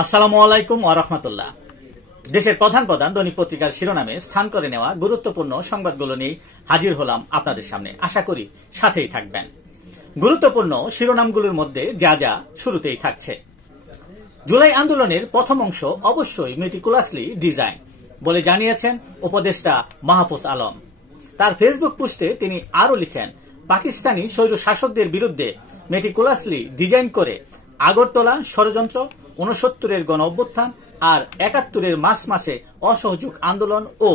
আসসালামু আলাইকুম ওয়া রাহমাতুল্লাহ। দেশের প্রধান প্রধান দৈনিক পত্রিকার শিরোনামে স্থান করে নেওয়া গুরুত্বপূর্ণ সংবাদগুলো নিয়ে হাজির হলাম আপনাদের সামনে। আশা করি সাথেই থাকবেন। গুরুত্বপূর্ণ শিরোনামগুলোর মধ্যে যা যা শুরুতেই থাকছে। জুলাই আন্দোলনের প্রথম অংশ অবশ্যই মেটিকুলাসলি ডিজাইন বলে জানিয়েছেন উপদেষ্টা মাহফুজ আলম। তার ফেসবুক পোস্টে তিনি আরো লিখেন, পাকিস্তানি স্বৈর শাসকদের বিরুদ্ধে মেটিকুলাসলি ডিজাইন করে আগরতলা ষড়যন্ত্র, 69-এর গণ অভ্যুত্থান আর 71-এর মার্চ মাসে অসহযোগ আন্দোলন ও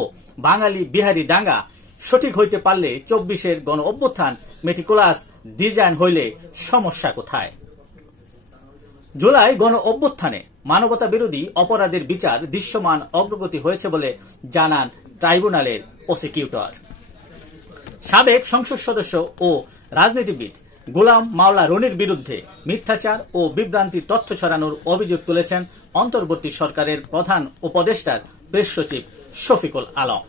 বাঙালি বিহারি দাঙ্গা সঠিক হইতে পারলে 24-এর গণ অভ্যুত্থান মেটিকুলাস ডিজাইন হইলে সমস্যা কোথায়? জুলাই গণ অভ্যুত্থানে মানবতা বিরোধী অপরাধের বিচার দৃশ্যমান অগ্রগতি হয়েছে বলে জানান ট্রাইব্যুনালের প্রসিকিউটর। সাবেক সংসদ সদস্য ও রাজনীতিবিদ গোলাম মাওলা রনির বিরুদ্ধে মিথ্যাচার ও বিভ্রান্তি তথ্য ছড়ানোর অভিযোগ তুলেছেন অন্তর্বর্তী সরকারের প্রধান উপদেষ্টার প্রেস সচিব শফিকুল আলম।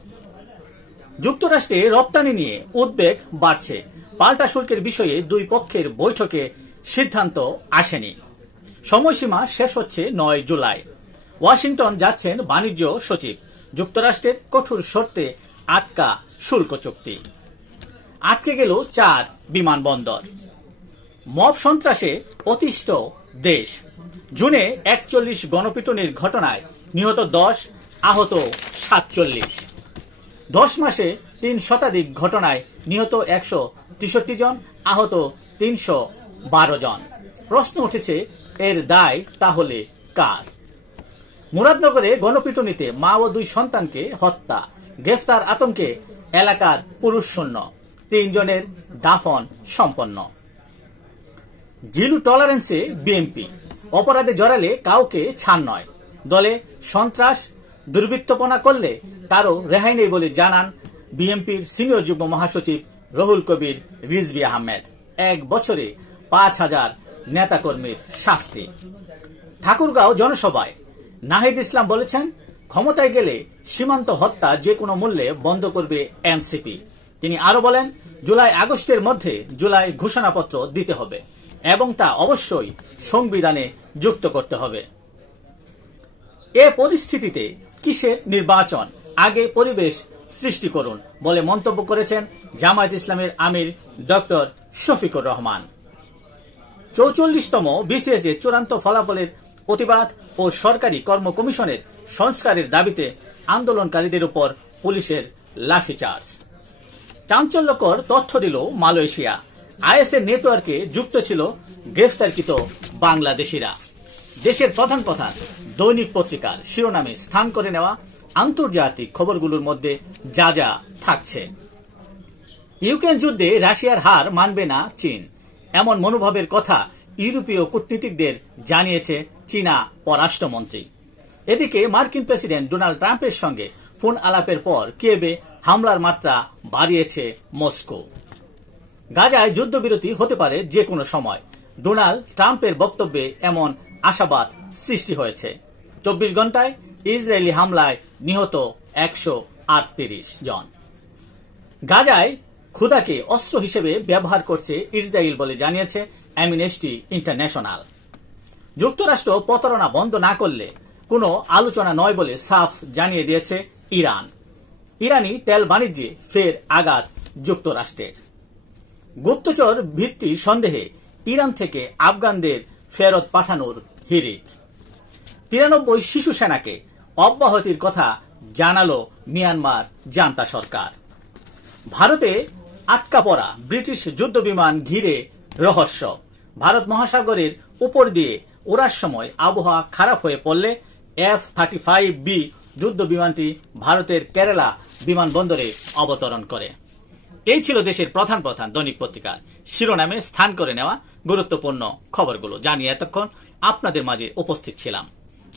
যুক্তরাষ্ট্রে রপ্তানি নিয়ে উদ্বেগ বাড়ছে। পাল্টা শুল্কের বিষয়ে দুই পক্ষের বৈঠকে সিদ্ধান্ত আসেনি। সময়সীমা শেষ হচ্ছে 9 জুলাই। ওয়াশিংটন যাচ্ছেন বাণিজ্য সচিব। যুক্তরাষ্ট্রের কঠোর শর্তে আটকা শুল্ক চুক্তি। আটকে গেল 4 বিমানবন্দর। মব সন্ত্রাসে অতিষ্ঠ দেশ। জুনে 41 গণপিটুনির ঘটনায় নিহত 10, আহত 47। 10 মাসে 3 শতাধিক ঘটনায় নিহত 163 জন, আহত 312 জন। প্রশ্ন উঠেছে, এর দায় তাহলে কার? মুরাদনগরে গণপিটুনিতে মা ও 2 সন্তানকে হত্যা, গ্রেফতার আতঙ্কে এলাকার পুরুষ শূন্য। 3 জনের দাফন সম্পন্ন। জিরো টলারেন্সে বিএনপি। অপরাধে জড়ালে কাউকে ছাড় নয়। দলে সন্ত্রাস দুর্বৃত্তপনা করলে কারো রেহাই নেই বলে জানান বিএনপির সিনিয়র যুগ্ম মহাসচিব রুহুল কবির রিজভী আহমেদ। 1 বছরে 5000 নেতাকর্মীর শাস্তি। ঠাকুরগাঁও জনসভায় নাহিদ ইসলাম বলেছেন, ক্ষমতায় গেলে সীমান্ত হত্যা যে কোনো মূল্যে বন্ধ করবে এনসিপি। তিনি আরো বলেন, জুলাই আগস্টের মধ্যে জুলাই ঘোষণাপত্র দিতে হবে এবং তা অবশ্যই সংবিধানে যুক্ত করতে হবে। এ পরিস্থিতিতে কিসের নির্বাচন? আগে পরিবেশ সৃষ্টি করুন বলে মন্তব্য করেছেন জামায়াত ইসলামের আমির ডক্টর শফিকুর রহমান। 44তম বিসিএস এর চূড়ান্ত ফলাফলের প্রতিবাদ ও সরকারি কর্ম কমিশনের সংস্কারের দাবিতে আন্দোলনকারীদের উপর পুলিশের লাঠিচার্জ। চাঞ্চল্যকর তথ্য দিল মালয়েশিয়া। আইএসের নেটওয়ার্কে যুক্ত ছিল গ্রেফতারকৃত বাংলাদেশিরা। দেশের প্রধান প্রধান দৈনিক পত্রিকার শিরোনামে স্থান করে নেওয়া আন্তর্জাতিক খবরগুলোর মধ্যে যা যা থাকছে। ইউক্রেন যুদ্ধে রাশিয়ার হার মানবে না চীন, এমন মনোভাবের কথা ইউরোপীয় কূটনীতিকদের জানিয়েছে চীনা পররাষ্ট্রমন্ত্রী। এদিকে মার্কিন প্রেসিডেন্ট ডোনাল্ড ট্রাম্পের সঙ্গে ফোন আলাপের পর কিয়েভে হামলার মাত্রা বাড়িয়েছে মস্কো। গাজায় যুদ্ধবিরতি হতে পারে যে কোনো সময়। ডোনাল্ড ট্রাম্পের বক্তব্যে এমন আশাবাদ সৃষ্টি হয়েছে। 24 ঘন্টায় ইসরায়েলি হামলায় নিহত 138 জন। গাজায় ক্ষুধাকে অস্ত্র হিসেবে ব্যবহার করছে ইসরায়েল বলে জানিয়েছে অ্যামনেস্টি ইন্টারন্যাশনাল। যুক্তরাষ্ট্র প্রতারণা বন্ধ না করলে কোনো আলোচনা নয় বলে সাফ জানিয়ে দিয়েছে ইরান। ইরানি তেল বাণিজ্যে ফের আঘাত যুক্তরাষ্ট্রের। গুপ্তচর ভিত্তি সন্দেহে ইরান থেকে আফগানদের ফেরত পাঠানোর হিড়িক। 93 শিশু সেনাকে অব্যাহতির কথা জানালো মিয়ানমার জান্তা সরকার। ভারতে আটকা পড়া ব্রিটিশ যুদ্ধবিমান ঘিরে রহস্য। ভারত মহাসাগরের উপর দিয়ে ওড়ার সময় আবহাওয়া খারাপ হয়ে পড়লে F-35B যুদ্ধ বিমানটি ভারতের কেরালা বিমানবন্দরে অবতরণ করে। এই ছিল দেশের প্রধান প্রধান দৈনিক পত্রিকার শিরোনামে স্থান করে নেওয়া গুরুত্বপূর্ণ খবরগুলো, যা নিয়ে এতক্ষণ আপনাদের মাঝে উপস্থিত ছিলাম।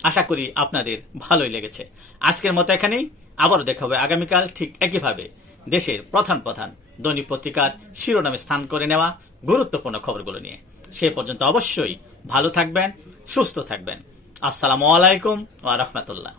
আশা করি আপনাদের ভালোই লেগেছে। আজকের মতো এখানেই, আবারও দেখা হবে আগামীকাল ঠিক একইভাবে দেশের প্রধান প্রধান দৈনিক পত্রিকার শিরোনামে স্থান করে নেওয়া গুরুত্বপূর্ণ খবরগুলো নিয়ে। সে পর্যন্ত অবশ্যই ভালো থাকবেন, সুস্থ থাকবেন। আসসালামু আলাইকুম ওয়া রাহমাতুল্লাহ।